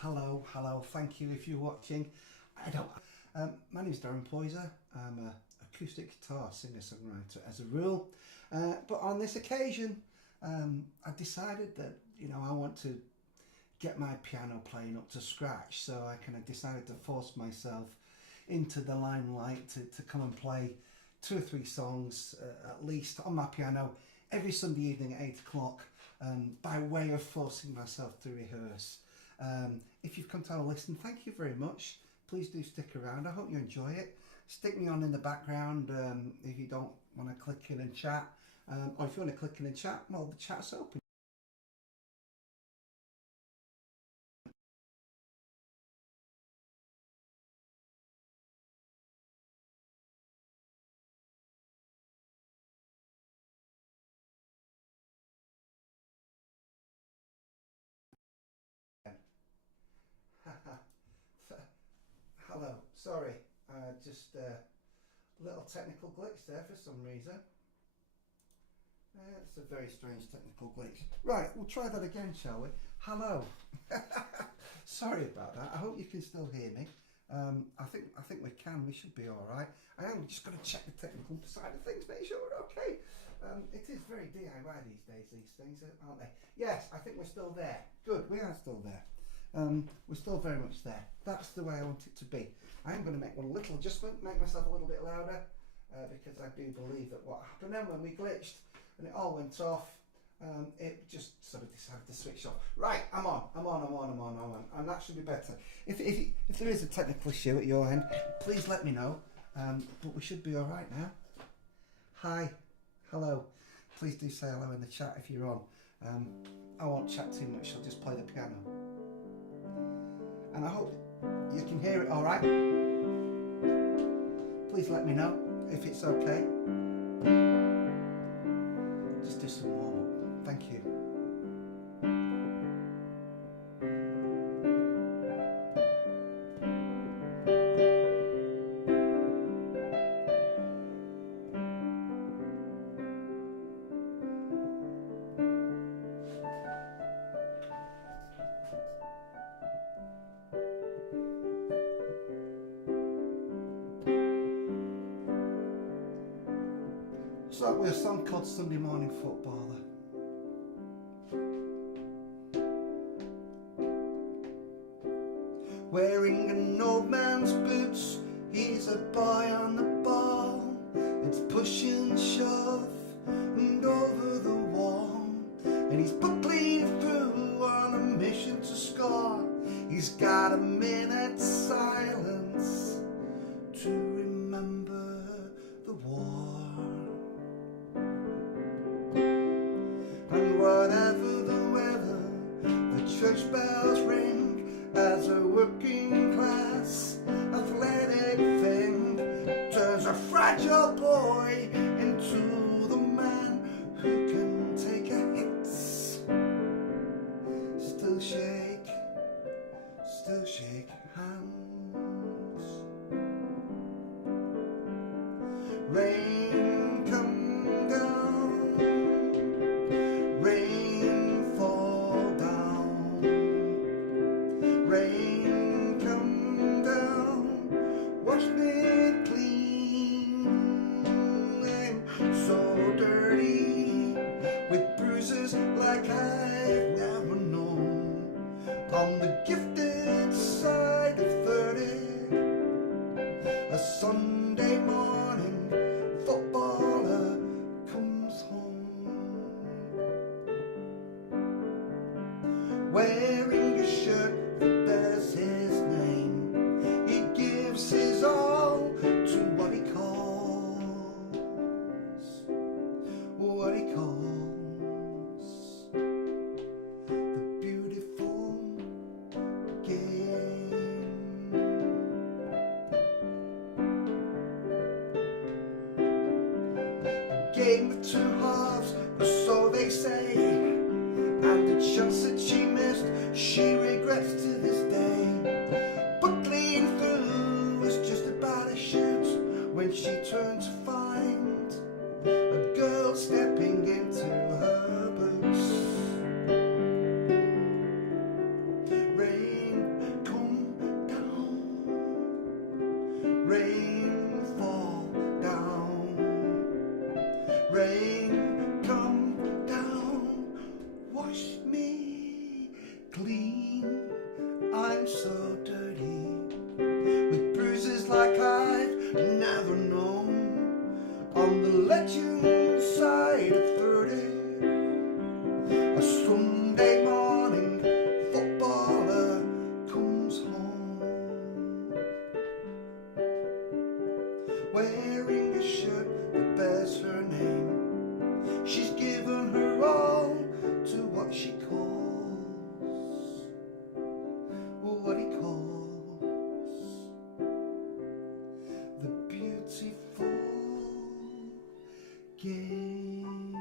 hello, thank you if you're watching. My name is Darren Poyzer. I'm an acoustic guitar singer-songwriter as a rule, but on this occasion I decided that I want to get my piano playing up to scratch, so I kind of decided to force myself into the limelight to come and play 2 or 3 songs at least on my piano every Sunday evening at 8 o'clock, by way of forcing myself to rehearse. If you've come to have a listen, thank you very much. Please do stick around. I hope you enjoy it. Stick me on in the background if you don't want to click in and chat, or if you want to click in and chat, well, the chat's open. Hello, sorry, just a little technical glitch there for some reason. It's a very strange technical glitch. Right, we'll try that again, shall we? Hello. Sorry about that. I hope you can still hear me. I think we can. We should be all right. I am just going to check the technical side of things, make sure we're okay. It is very DIY these days, these things, aren't they? Yes, I think we're still there. Good, we are still there. We're still very much there. That's the way I want it to be. I am going to make one little adjustment, make myself a little bit louder, because I do believe that what happened then when we glitched and it all went off, it just sort of decided to switch off. Right, I'm on, and that should be better. If there is a technical issue at your end, please let me know, but we should be all right now. Hi, hello, please do say hello in the chat if you're on. I won't chat too much, I'll just play the piano. And I hope you can hear it all right. Please let me know if it's okay. Just do some warm up. Thank you. So that was a song called Sunday Morning Footballer. Wearing an old man's boots, he's a boy on the ball. It's push and shove and over the wall, and he's buckling through on a mission to score. He's got a minute's silence to remember the war. And whatever the weather, the church bells ring as a working class athletic thing turns a fragile boy into the man who can take a hit, still shake hands. Rain come down, rain fall down, rain come down, wash me clean. I'm so dirty, with bruises like I've never known. On the gifted side of 30, a Sunday morning footballer comes home, wearing a shirt that bears his name. He gives his all to what he calls the beautiful game. Game of 2 halves, or so they say, and the chance that she missed, she regrets to this day. Buckling through was just about a shoot when she turned to find a girl stepping into her boots. Rain Imagine the side of 30, a Sunday morning, footballer comes home, wearing a shirt that bears her name. She's given her all to what she calls, the beautiful game.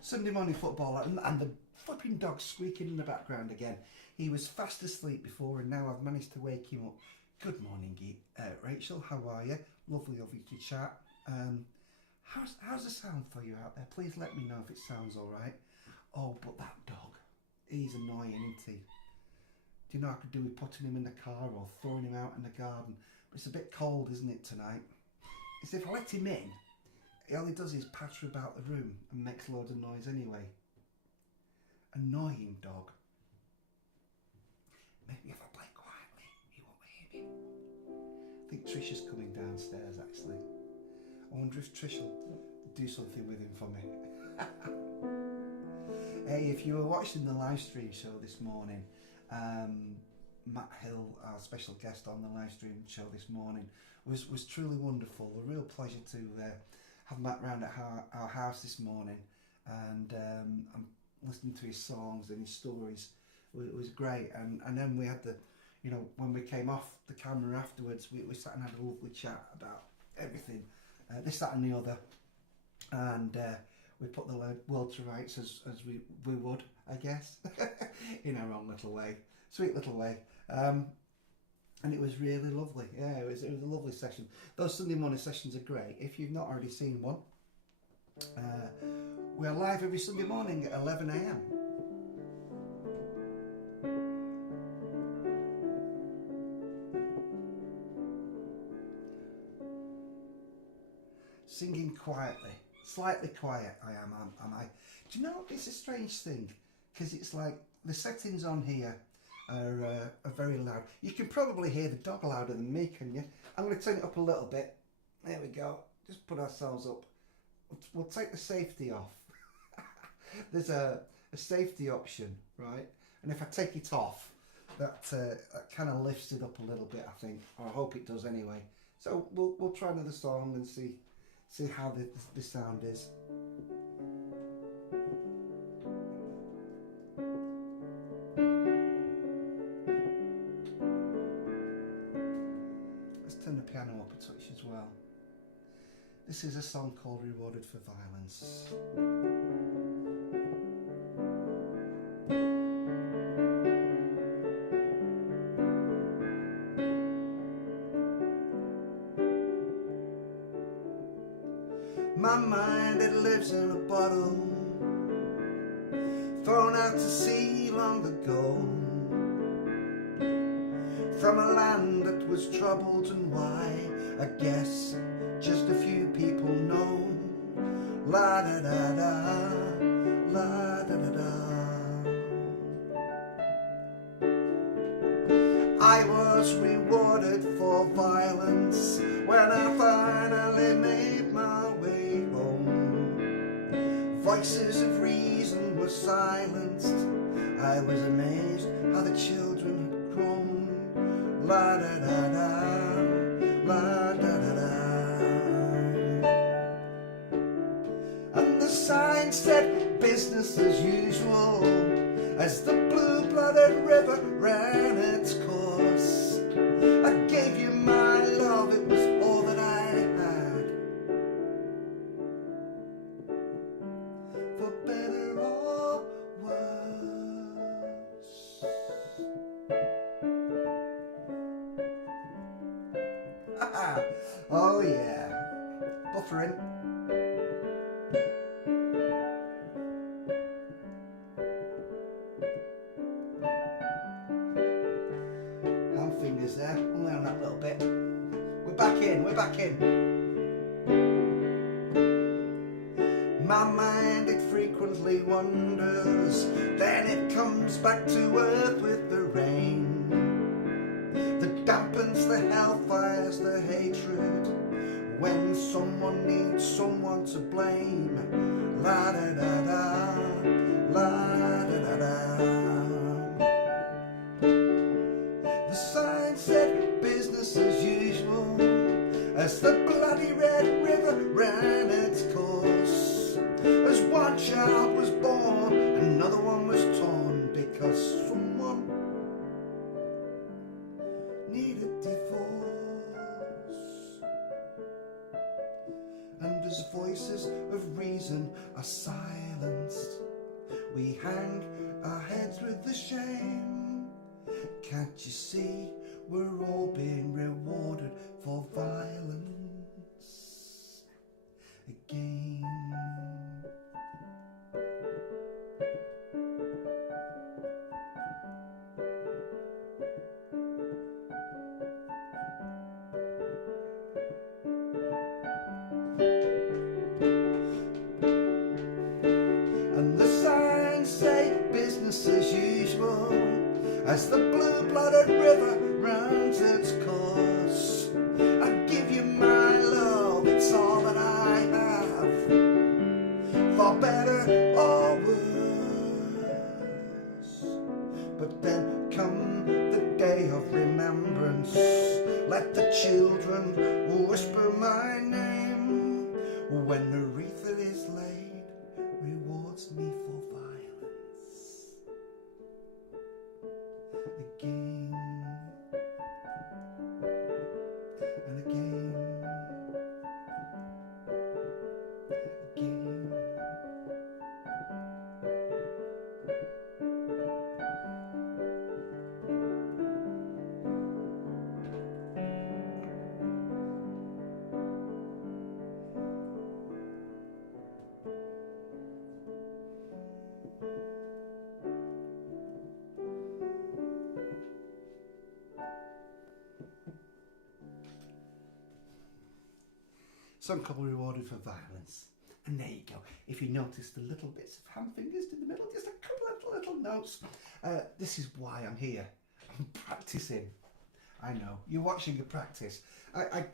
Sunday morning football, and the flipping dog squeaking in the background again. He was fast asleep before, and now I've managed to wake him up. Good morning, Rachel. How are you? Lovely of you to chat. How's the sound for you out there? Please let me know if it sounds all right. Oh, but that dog, he's annoying, isn't he? Do you know I could do with putting him in the car or throwing him out in the garden? But it's a bit cold, isn't it, tonight? As if I let him in, all he does is patter about the room and makes loads of noise anyway. Annoying dog. Maybe if I play quietly, he won't hear me. I think Trisha's coming downstairs, actually. I wonder if Trish will do something with him for me. Hey, if you were watching the live stream show this morning, Matt Hill, our special guest on the live stream show this morning, was truly wonderful. A real pleasure to have Matt round at our house this morning, and I'm listening to his songs and his stories. It was great, and then we had when we came off the camera afterwards, we sat and had a lovely chat about everything, this, that and the other, and we put the world to rights as we would, I guess, in our own little way, sweet little way, and it was really lovely. Yeah, it was a lovely session. Those Sunday morning sessions are great. If you've not already seen one, we're live every Sunday morning at 11 a.m. Singing quietly, slightly quiet I am I? Do you know, it's a strange thing, because it's like the settings on here are very loud. You can probably hear the dog louder than me, can you? I'm going to turn it up a little bit. There we go. Just put ourselves up. We'll take the safety off. There's a safety option, right? And if I take it off, that kind of lifts it up a little bit, I think. Or I hope it does anyway. So we'll try another song and see how the sound is. Let's turn the piano up a touch as well. This is a song called Rewarded for Violence. My mind, it lives in a bottle, thrown out to sea long ago, from a land that was troubled, and why, I guess just a few people know. La da da da, la da da da. I was rewarded for violence when I finally made my way home. Voices of reason were silenced. I was amazed how the children had grown. La da da da, la da da da. And the sign said business as usual as the blue-blooded river ran its course. I gave you my love, it was all that I had, for better or worse. Oh yeah, buffering. Hand fingers there, only on that little bit. We're back in, we're back in. My mind, it frequently wanders, then it comes back to earth with the rain that dampens the hellfires, the hatred, when someone needs someone to blame. La da da da, la da da da. The sign said business as usual, as the bloody red river ran its course. As one child was born, another one was torn, because someone needed divorce. And as voices of reason are silenced, we hang our heads with the shame. Can't you see we're all being rewarded for violence again? And the signs say business as usual, as the blue-blooded river runs its course. I give you my love, it's all that I have, for better or worse. But then come the day of remembrance, let the children whisper my name, when the wreath that is laid rewards me for violence again and again, again. Some couple rewarded for violence. And there you go. If you notice the little bits of hand fingers in the middle, just a couple of little notes. This is why I'm here. I'm practicing. I know. You're watching a practice. I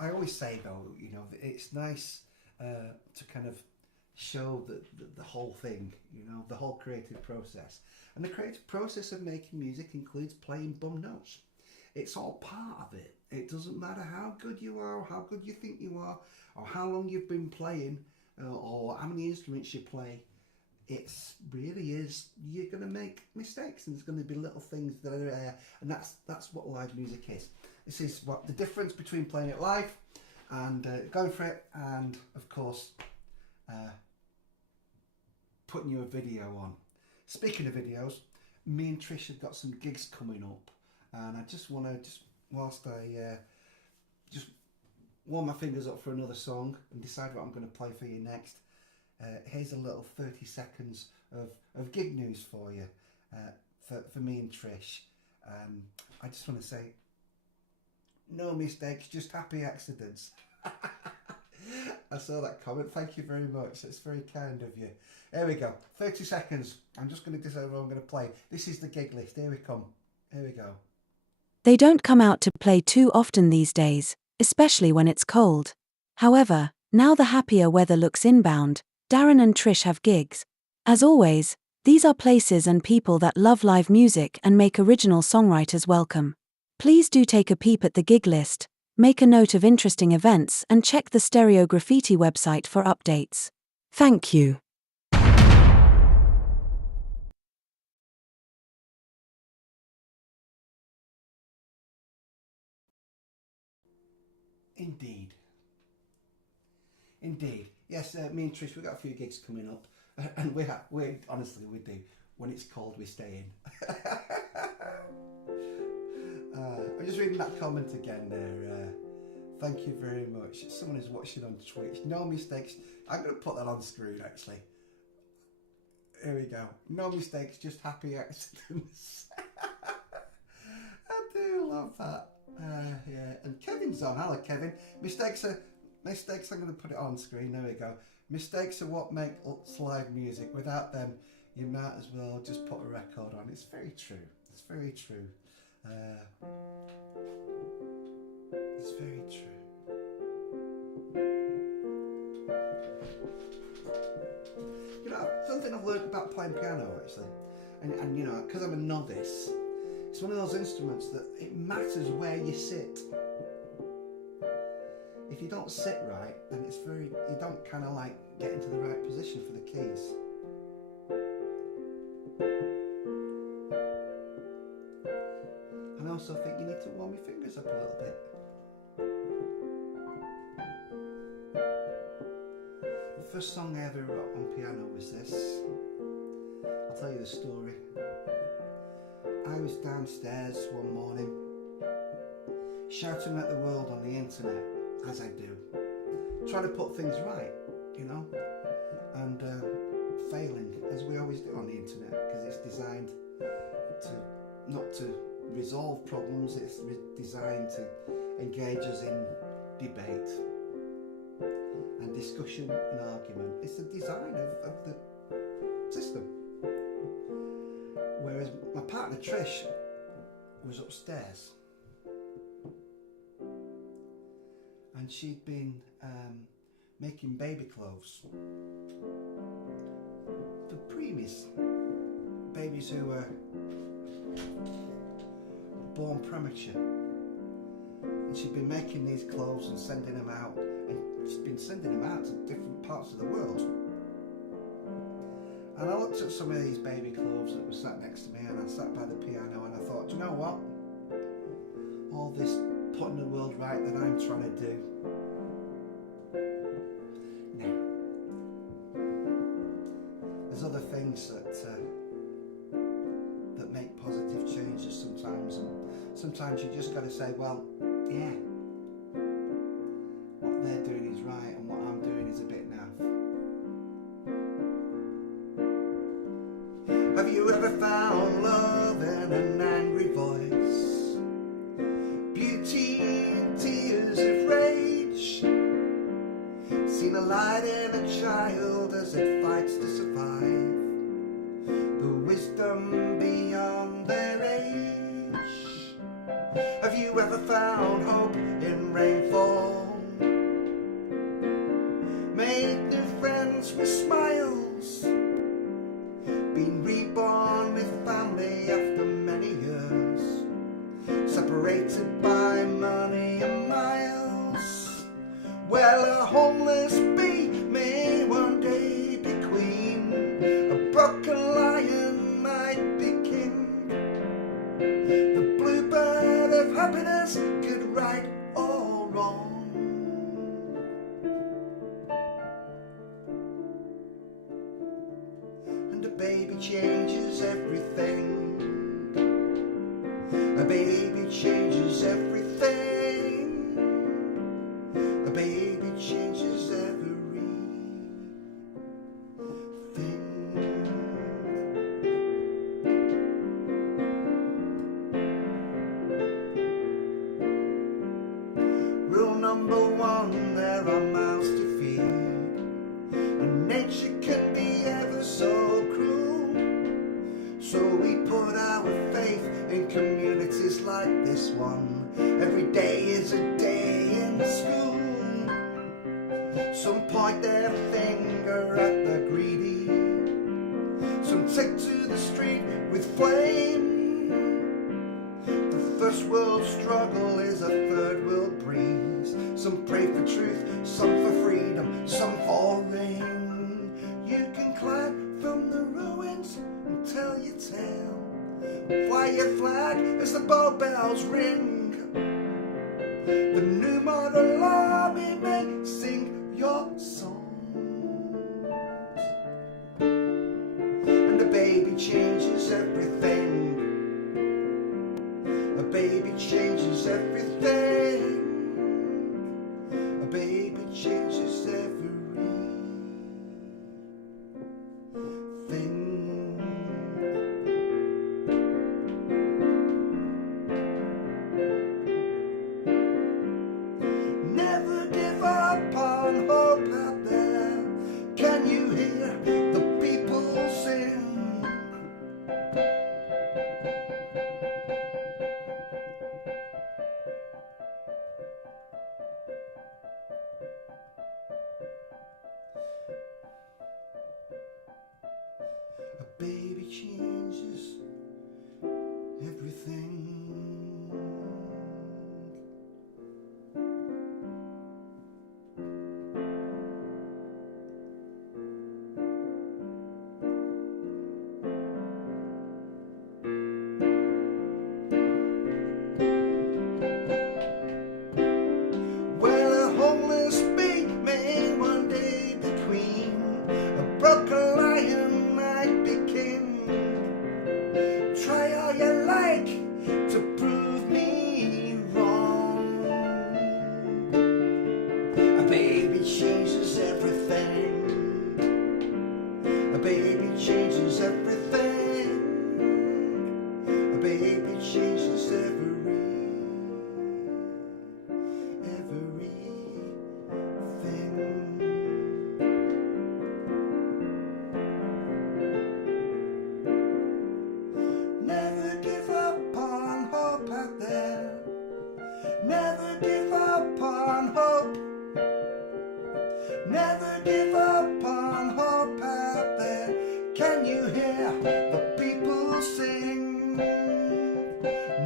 always say though, you know, it's nice to kind of show the whole thing, you know, the whole creative process. And the creative process of making music includes playing bum notes. It's all part of it. It doesn't matter how good you are, or how good you think you are, or how long you've been playing, or how many instruments you play. It's really is, you're going to make mistakes, and there's going to be little things that are there, and that's what live music is. This is what the difference between playing it live and going for it, and of course putting you a video on. Speaking of videos, me and Trish have got some gigs coming up, and I just want to, whilst I just warm my fingers up for another song and decide what I'm going to play for you next, here's a little 30 seconds of gig news for you, for me and Trish. I just want to say, no mistakes, just happy accidents. I saw that comment, thank you very much, that's very kind of you. Here we go, 30 seconds, I'm just going to decide what I'm going to play. This is the gig list, here we come, here we go. They don't come out to play too often these days, especially when it's cold. However, now the happier weather looks inbound, Darren and Trish have gigs. As always, these are places and people that love live music and make original songwriters welcome. Please do take a peep at the gig list, make a note of interesting events, and check the Stereo Graffiti website for updates. Thank you. Indeed. Indeed. Yes, me and Trish, we've got a few gigs coming up. And we honestly, we do. When it's cold, we stay in. I'm just reading that comment again there. Thank you very much. Someone is watching on Twitch. No mistakes. I'm going to put that on screen, actually. Here we go. No mistakes, just happy accidents. I do love that. Yeah. And Kevin's things on. Hello, Kevin. Mistakes, I'm going to put it on screen. There we go. Mistakes are what make live music. Without them, you might as well just put a record on. It's very true. It's very true. It's very true. You know, something I've learned about playing piano, actually, and you know, because I'm a novice, it's one of those instruments that it matters where you sit. If you don't sit right, then you don't kind of like get into the right position for the keys. And I also think you need to warm your fingers up a little bit. The first song I ever wrote on piano was this. I'll tell you the story. I was downstairs one morning, shouting at the world on the internet, as I do, trying to put things right, you know, and failing, as we always do on the internet, because it's designed not to resolve problems, it's designed to engage us in debate and discussion and argument. It's the design of the system. Whereas my partner Trish was upstairs, and she'd been making baby clothes for preemies, babies who were born premature. And she'd been making these clothes and sending them out, and she'd been sending them out to different parts of the world. And I looked at some of these baby clothes that were sat next to me, and I sat by the piano and I thought, do you know what? All this putting the world right that I'm trying to do, no. There's other things that make positive changes sometimes, and sometimes you just got to say, well, yeah, what they're doing is right and what I'm doing is a bit naff. Have you ever found love in an angry voice? Beauty in tears of rage? Seen a light in a child as it fights to survive? The wisdom beyond their age? Have you ever found hope in rainfall? Made new friends with smiles? Been reborn with family after many years? Separated by money and miles? Well, a homeless bee may one day be queen, a broken lion might be king. The bluebird of happiness could right or wrong. And a baby changes everything. A baby changes everything. A baby changes everything. Rule number one, there are mouths to feed, and nature can be ever so cruel. So we put our faith in communities like this one. Every day is a day in school. Some point their finger at the greedy, some take to the street with flame. The first world struggle is a third world breeze. Some pray for truth, some for freedom, some for rain. You can climb from the ruins and tell your tale, fly your flag as the bow bells ring. The new model army may sing your songs, and a baby changes everything. A baby changes everything. A baby changes everything. like to prove me wrong. A baby changes everything. A baby changes everything. A baby changes everything. Never give up on hope out there. Never give up on hope. Never give up on hope out there. Can you hear the people sing?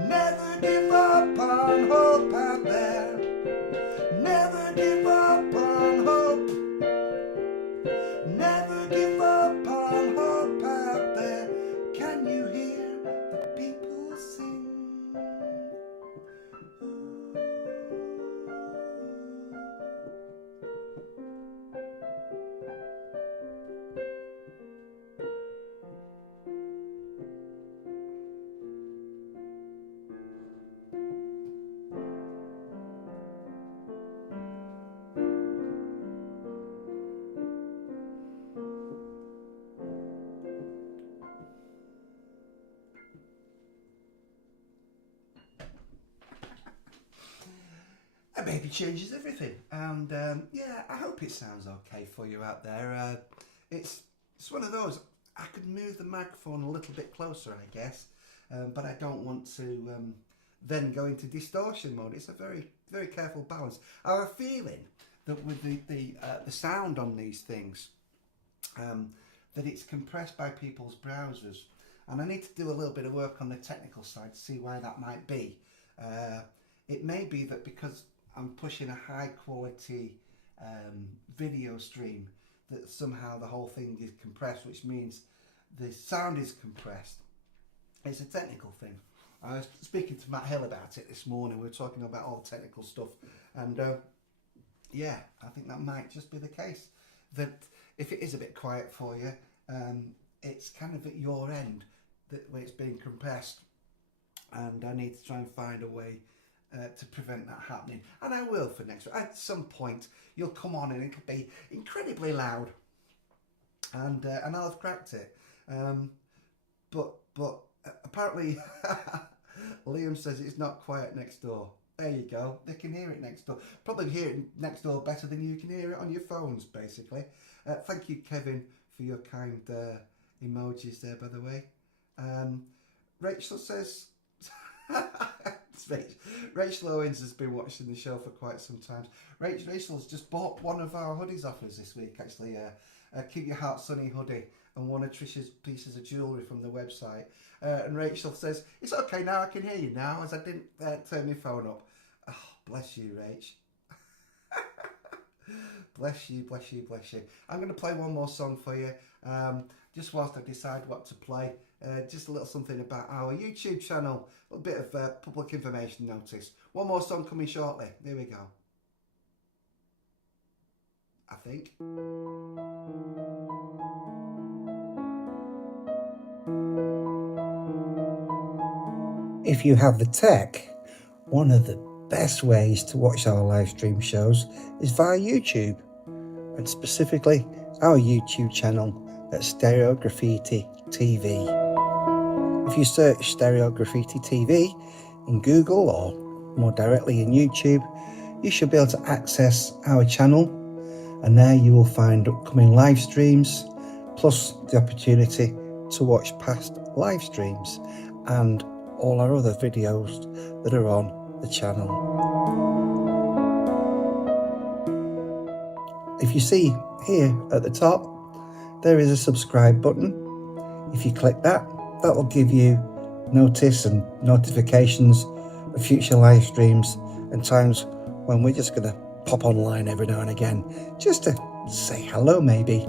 Never give up on hope out there. Never give up on hope. Never give up on hope out there. Can you hear the people sing? A baby changes everything, and yeah, I hope it sounds okay for you out there. It's one of those. I could move the microphone a little bit closer, I guess, but I don't want to then go into distortion mode. It's a very careful balance. I have a feeling that with the sound on these things, that it's compressed by people's browsers, and I need to do a little bit of work on the technical side to see why that might be. It may be that because I'm pushing a high quality video stream, that somehow the whole thing is compressed, which means the sound is compressed. It's a technical thing. I was speaking to Matt Hill about it this morning. We were talking about all the technical stuff, and yeah, I think that might just be the case. That if it is a bit quiet for you, it's kind of at your end that where it's being compressed, and I need to try and find a way to prevent that happening, and I will for next week. At some point you'll come on and it'll be incredibly loud, and I'll have cracked it, but apparently Liam says it's not quiet next door. There you go, they can hear it next door. Probably hear it next door better than you can hear it on your phones, basically. Thank you, Kevin, for your kind emojis there, by the way. Rachel says Rachel Owens has been watching the show for quite some time. Rachel's just bought one of our hoodies off us this week, actually. Keep Your Heart Sunny hoodie and one of Trish's pieces of jewellery from the website. And Rachel says, it's okay now, I can hear you now, as I didn't turn my phone up. Oh, bless you, Rach. Bless you, bless you, bless you. I'm going to play one more song for you, just whilst I decide what to play. Just a little something about our YouTube channel, a little bit of public information notice. One more song coming shortly. There we go. I think. If you have the tech, one of the best ways to watch our live stream shows is via YouTube, and specifically our YouTube channel at Stereo Graffiti TV. If you search Stereo Graffiti TV in Google or more directly in YouTube, you should be able to access our channel, and there you will find upcoming live streams, plus the opportunity to watch past live streams and all our other videos that are on the channel. If you see here at the top, there is a subscribe button. If you click that, that will give you notice and notifications of future live streams and times when we're just going to pop online every now and again, just to say hello maybe.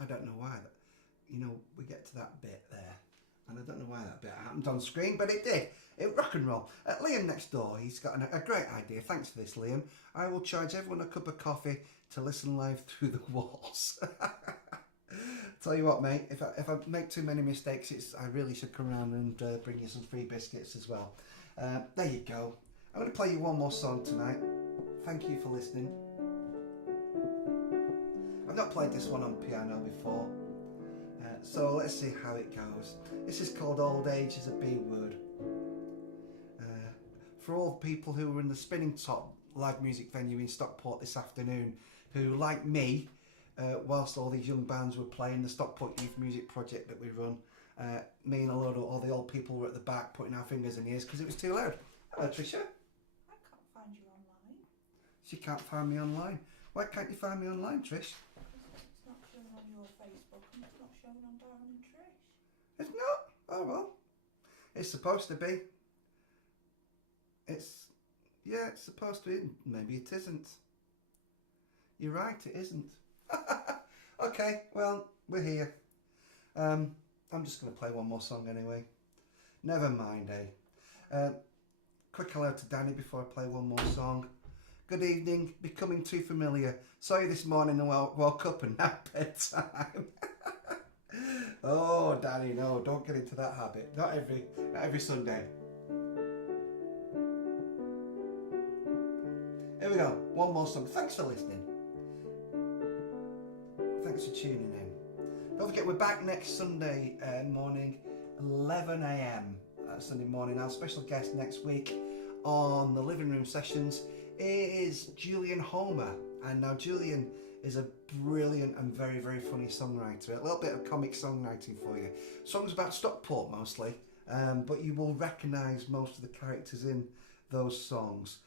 I don't know why, we get to that bit there And I don't know why that bit happened on screen, but it did. It rock and roll. Liam next door, he's got a great idea. Thanks for this, Liam. I will charge everyone a cup of coffee to listen live through the walls. Tell you what, mate, if I make too many mistakes, I really should come around and bring you some free biscuits as well. There you go. I'm going to play you one more song tonight. Thank you for listening. I've not played this one on piano before, so let's see how it goes. This is called Old Age is a B Word. For all the people who were in the Spinning Top live music venue in Stockport this afternoon, who, like me, whilst all these young bands were playing the Stockport Youth Music Project that we run, me and a load of all the old people were at the back putting our fingers in ears because it was too loud. Hello, Tricia. I can't find you online. She can't find me online. Why can't you find me online, Trish? It's not showing on your Facebook and it's not showing on Darren and Trish. It's not? Oh well. It's supposed to be. It's supposed to be. Maybe it isn't. You're right, it isn't. Okay, well, we're here. I'm just going to play one more song anyway. Never mind, eh? Quick hello to Danny before I play one more song. Good evening, becoming too familiar. Saw you this morning and woke up and now bedtime. Oh, Danny, no, don't get into that habit. Not every Sunday. Here we go, one more song. Thanks for listening. Thanks for tuning in. Don't forget, we're back next Sunday morning, 11 a.m. Sunday morning. Our special guest next week on the Living Room Sessions is Julian Homer. And now Julian is a brilliant and very, very funny songwriter. A little bit of comic songwriting for you. Songs about Stockport mostly, but you will recognise most of the characters in those songs.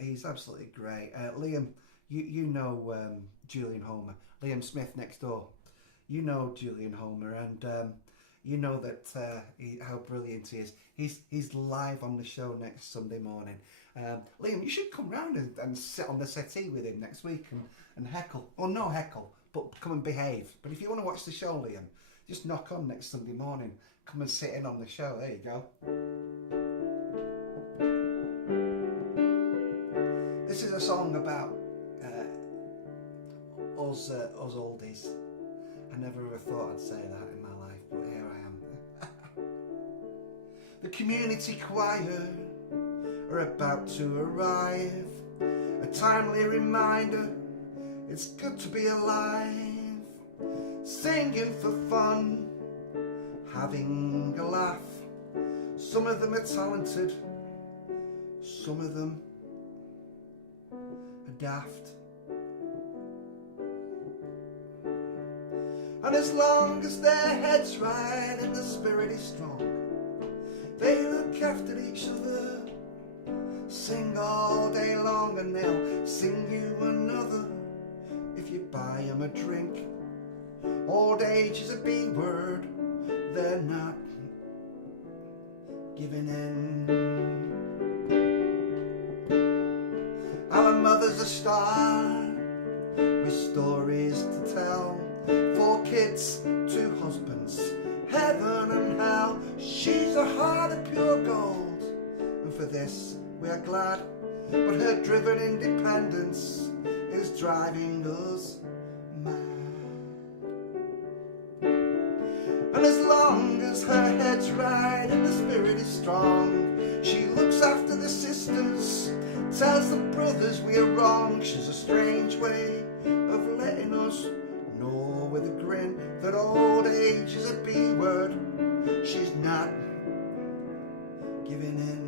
He's absolutely great. Liam, you know Julian Homer. Liam Smith next door. You know Julian Homer, and you know that how brilliant he is. He's live on the show next Sunday morning. Liam, you should come round and sit on the settee with him next week and heckle. Well, no heckle, but come and behave. But if you want to watch the show, Liam, just knock on next Sunday morning. Come and sit in on the show. There you go. This is a song about us oldies. I never ever thought I'd say that in my life, but here I am. The community choir are about to arrive. A timely reminder, it's good to be alive. Singing for fun, having a laugh. Some of them are talented, some of them are daft. And as long as their head's right and the spirit is strong, they look after each other, sing all day long, and they'll sing you another if you buy them a drink. Old age is a B word, they're not giving in. Our mother's a star with stories to tell. 4 kids, 2 husbands, heaven and hell. She's a heart of pure gold, and for this we are glad. But her driven independence is driving us mad. And as long as her head's right and the spirit is strong, she looks after the sisters, tells the brothers we are wrong. She's a strange way of letting us know with a grin that old age is a B word. She's not giving in.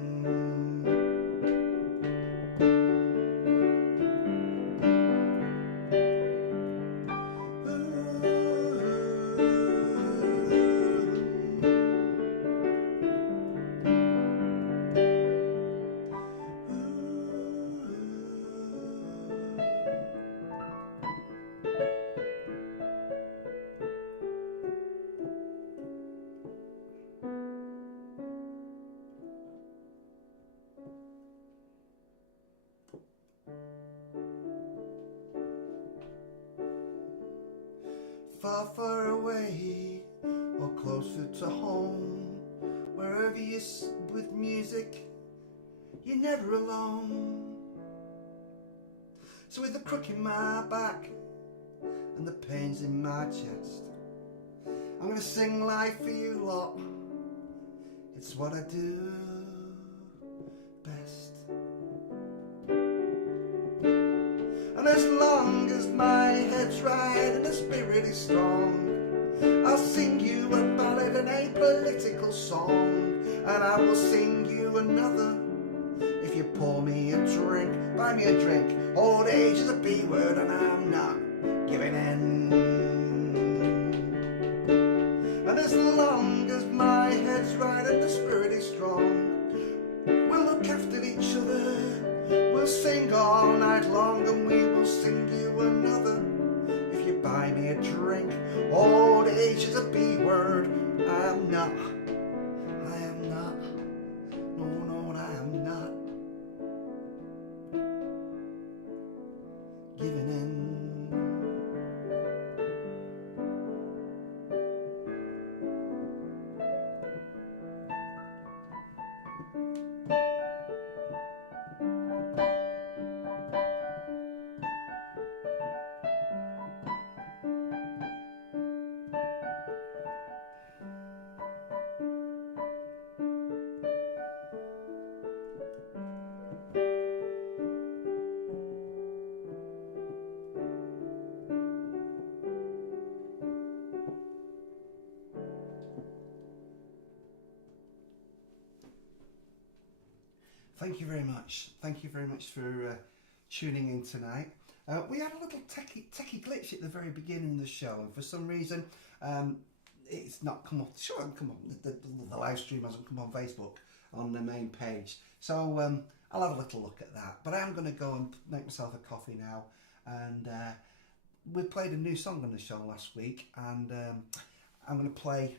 Far, far away, or closer to home. Wherever you're with music, you're never alone. So with the crook in my back and the pains in my chest, I'm gonna sing life for you lot. It's what I do best. And as long as my head's right and the spirit is strong, I'll sing you a ballad and a political song, and I will sing you another if you pour me a drink. Buy me a drink. Old age is a B word and I'm not giving in. And as long as my head's right and the spirit is strong, we'll look after each other. We'll sing all night long and we will sing you another if you buy me a drink. Old age is a B word. I am not. No, I am not giving in. Thank you very much. Thank you very much for tuning in tonight. We had a little techie glitch at the very beginning of the show, and for some reason it's not come up. Sure, it hasn't come up. The live stream hasn't come on Facebook on the main page. So I'll have a little look at that. But I'm going to go and make myself a coffee now. And we played a new song on the show last week, and I'm going to play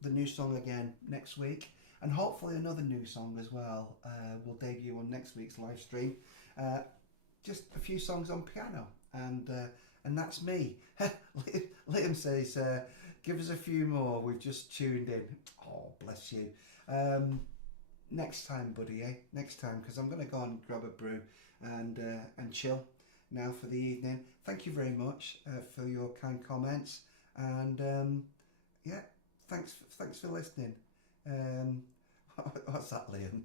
the new song again next week. And hopefully another new song as well will debut on next week's live stream. Just a few songs on piano, and that's me. Liam says, give us a few more, we've just tuned in. Oh, bless you. Next time, buddy, eh? Next time, because I'm going to go and grab a brew and chill now for the evening. Thank you very much for your kind comments, and yeah, thanks for listening. What's that, Liam?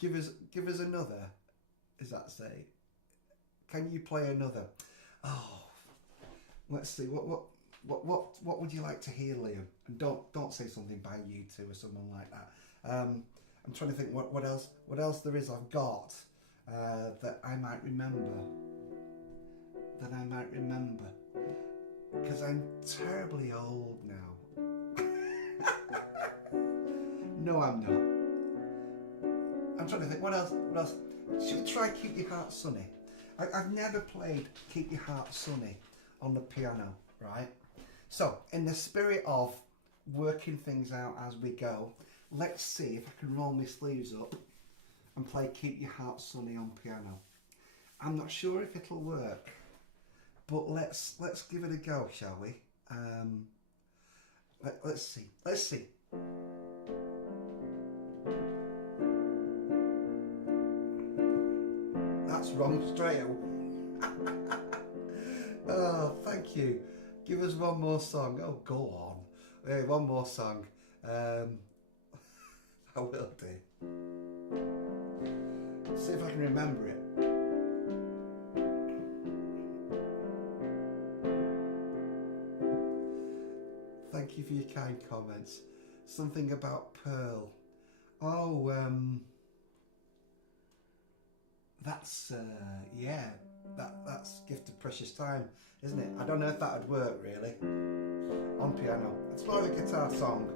give us another. Is that say? Can you play another? Oh, let's see. What would you like to hear, Liam? And don't say something by U2 or someone like that. I'm trying to think what else there is I've got that I might remember. Because I'm terribly old now. No, I'm not. I'm trying to think, what else? Should we try Keep Your Heart Sunny? I've never played Keep Your Heart Sunny on the piano, right? So, in the spirit of working things out as we go, let's see if I can roll my sleeves up and play Keep Your Heart Sunny on piano. I'm not sure if it'll work, but let's give it a go, shall we? Let's see. That's wrong straight away. Oh, thank you. Give us one more song. Oh, go on. Hey, one more song. I will do. See if I can remember it. Thank you for your kind comments. Something about Pearl. Oh, that's yeah, that's Gift of Precious Time, isn't it? I don't know if that would work really on piano. It's more of a guitar song.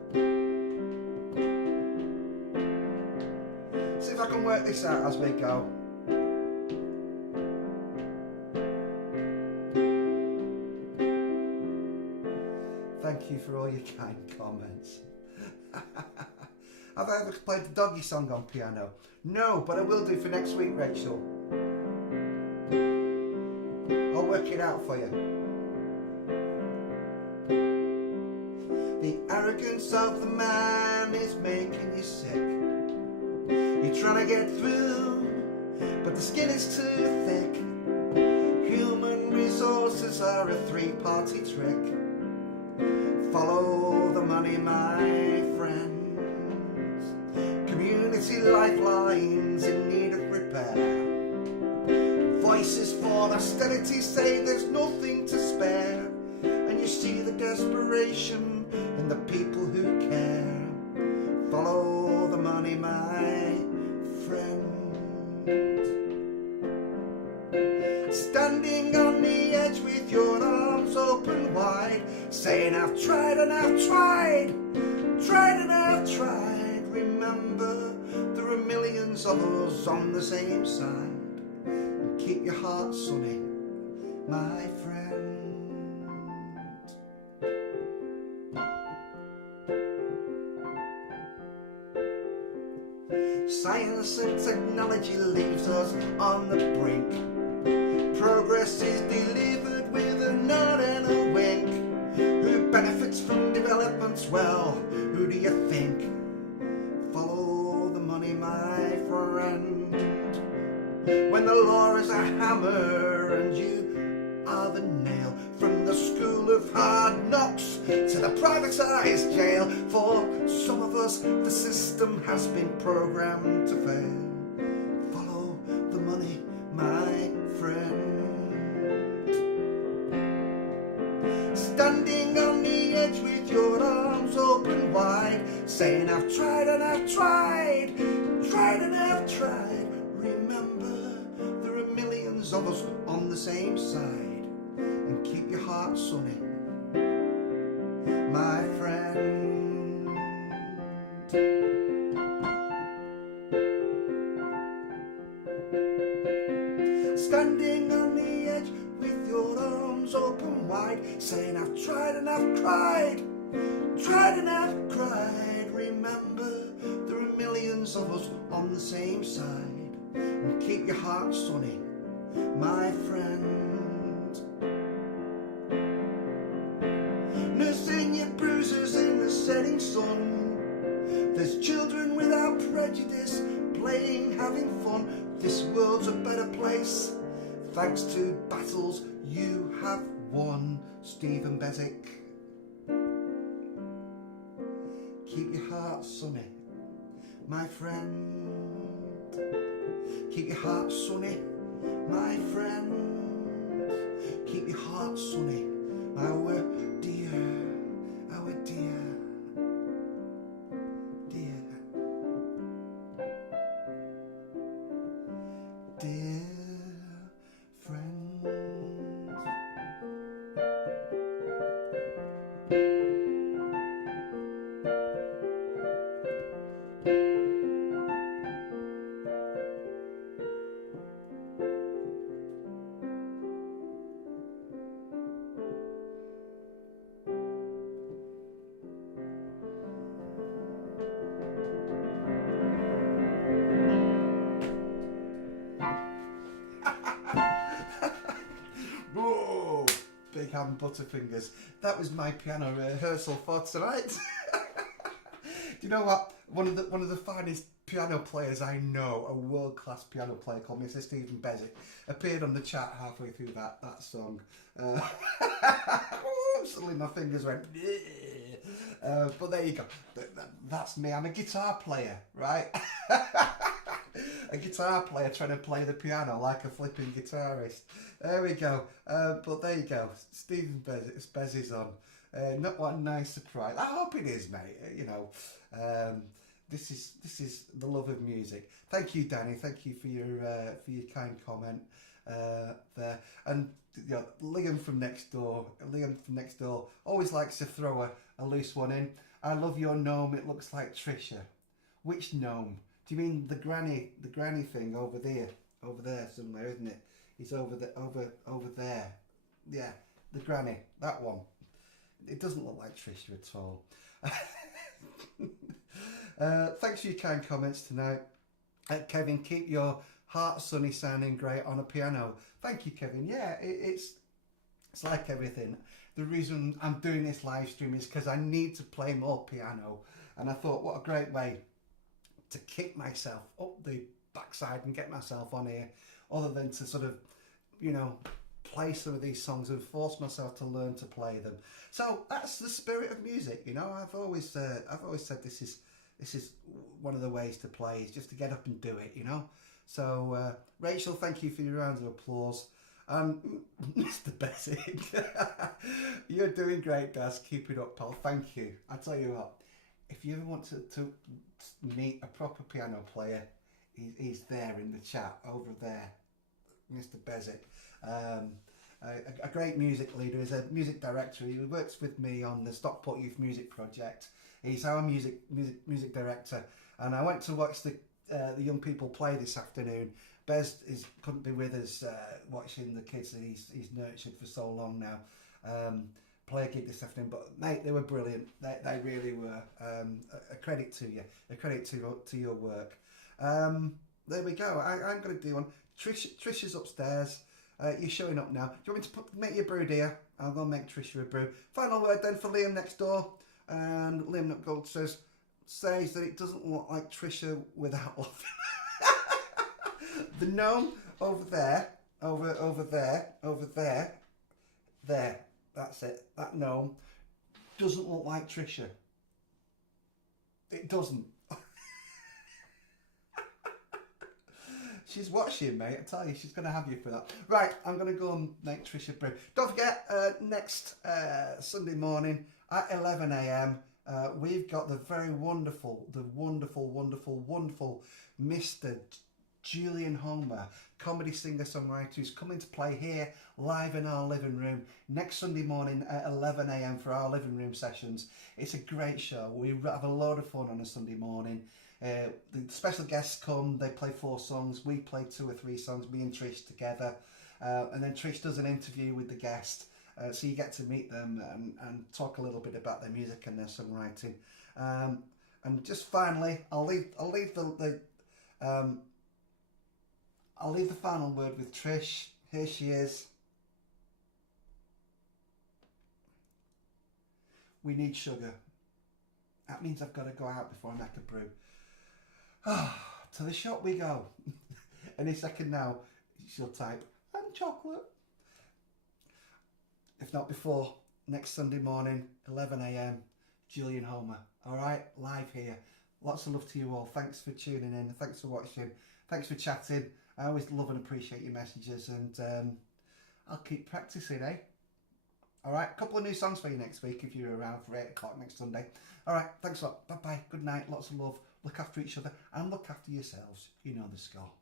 See if I can work this out as we go. Thank you for all your kind comments. Have I ever played the doggy song on piano? No, but I will do for next week, Rachel. I'll work it out for you. The arrogance of the man is making you sick. You're trying to get through, but the skin is too thick. Human resources are a three-party trick. Follow the money, my friends. Community lifelines in need of repair. Voices for austerity say there's nothing to spare, and you see the desperation in the people who care. Follow the money, my friend. Standing on the edge with your arms open wide, saying I've tried and I've tried, tried and I've tried. Remember, there are millions of us on the same side. And keep your heart sunny, my friend. Science and technology leaves us on the brink. Progress is delivered with a nod and a wink. Who benefits from developments? Well, who do you think? Follow the money, my friend. When the law is a hammer and you are the nail, from the school of hard knocks to the privatised jail, for some of us the system has been programmed to fail. Follow the money, my friend. Standing on the edge with your arms open wide, saying I've tried and I've tried, tried and I've tried. Remember, there are millions of us on the same side, and keep your heart sunny, my friend. Standing on the edge with your arms open wide, saying I've tried and I've cried, tried and I've cried. Remember, there are millions of us on the same side, and keep your heart sunny, my friend. Nursing your bruises in the setting sun. There's children without prejudice, playing, having fun. This world's a better place thanks to battles you have won. Stephen Bezic. Keep your heart sunny, my friend. Keep your heart sunny, my friend. Keep your heart sunny, our dear, our dear, dear, dear friend. Whoa, big hand butterfingers. That was my piano rehearsal for tonight. Do you know what? One of the finest piano players I know, a world-class piano player called Mr. Stephen Bezic, appeared on the chat halfway through that song. Suddenly my fingers went. But there you go. That's me. I'm a guitar player, right? A guitar player trying to play the piano like a flipping guitarist. There we go. But there you go. Stephen Bez's on. Not one nice surprise. I hope it is, mate. You know, this is the love of music. Thank you, Danny. Thank you for your kind comment there. And you know, Liam from next door always likes to throw a loose one in. I love your gnome. It looks like Trisha. Which gnome? Do you mean the granny thing over there somewhere, isn't it? It's over there. Yeah, the granny, that one. It doesn't look like Trisha at all. Thanks for your kind comments tonight. Kevin, keep your heart sunny sounding great on a piano. Thank you, Kevin. Yeah, It's like everything. The reason I'm doing this live stream is because I need to play more piano. And I thought, what a great way to kick myself up the backside and get myself on here, other than to sort of, you know, play some of these songs and force myself to learn to play them. So that's the spirit of music, you know. I've always said this is one of the ways to play, is just to get up and do it, you know. So Rachel, thank you for your rounds of applause. Mr. Bessick, you're doing great, Daz. Keep it up, pal. Thank you. I tell you what, if you ever want to meet a proper piano player, he's there in the chat over there, Mr. Bessick. A great music leader. He's a music director. He works with me on the Stockport Youth Music Project. He's our music director, and I went to watch the young people play this afternoon. Bez couldn't be with us watching the kids that he's nurtured for so long now play a gig this afternoon. But mate, they were brilliant. They really were. A credit to you. A credit to your work. There we go. I'm going to do one. Trish is upstairs. You're showing up now. Do you want me to make you a brew, dear? I'll go make Trisha a brew. Final word then for Liam next door. And Liam Nutgold says that it doesn't look like Trisha without laughing. The gnome over there, over there, there. That's it. That gnome doesn't look like Trisha. It doesn't. She's watching, mate. I tell you, she's going to have you for that. Right, I'm going to go and make Trisha brew. Don't forget, next Sunday morning at 11 a.m, we've got the very wonderful Mr. Julian Homer, comedy singer-songwriter, who's coming to play here live in our living room next Sunday morning at 11 a.m. for our living room sessions. It's a great show. We have a load of fun on a Sunday morning. The special guests come, they play 4 songs, we play 2 or 3 songs, me and Trish together, and then Trish does an interview with the guest, so you get to meet them and talk a little bit about their music and their songwriting. And just finally, I'll leave the final word with Trish. Here she is. We need sugar. That means I've got to go out before I make a brew. To the shop we go. Any second now, she'll type, and chocolate. If not before, next Sunday morning, 11 a.m, Julian Homer. All right, live here. Lots of love to you all. Thanks for tuning in. Thanks for watching. Thanks for chatting. I always love and appreciate your messages, and I'll keep practicing, eh? All right, a couple of new songs for you next week if you're around for 8 o'clock next Sunday. All right, thanks a lot. Bye-bye. Good night. Lots of love. Look after each other and look after yourselves. You know the score.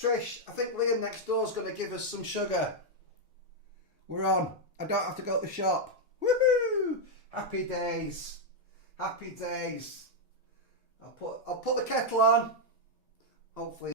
Trish, I think Liam next door is going to give us some sugar. We're on. I don't have to go to the shop. Woohoo! Happy days. Happy days. I'll put the kettle on. Hopefully.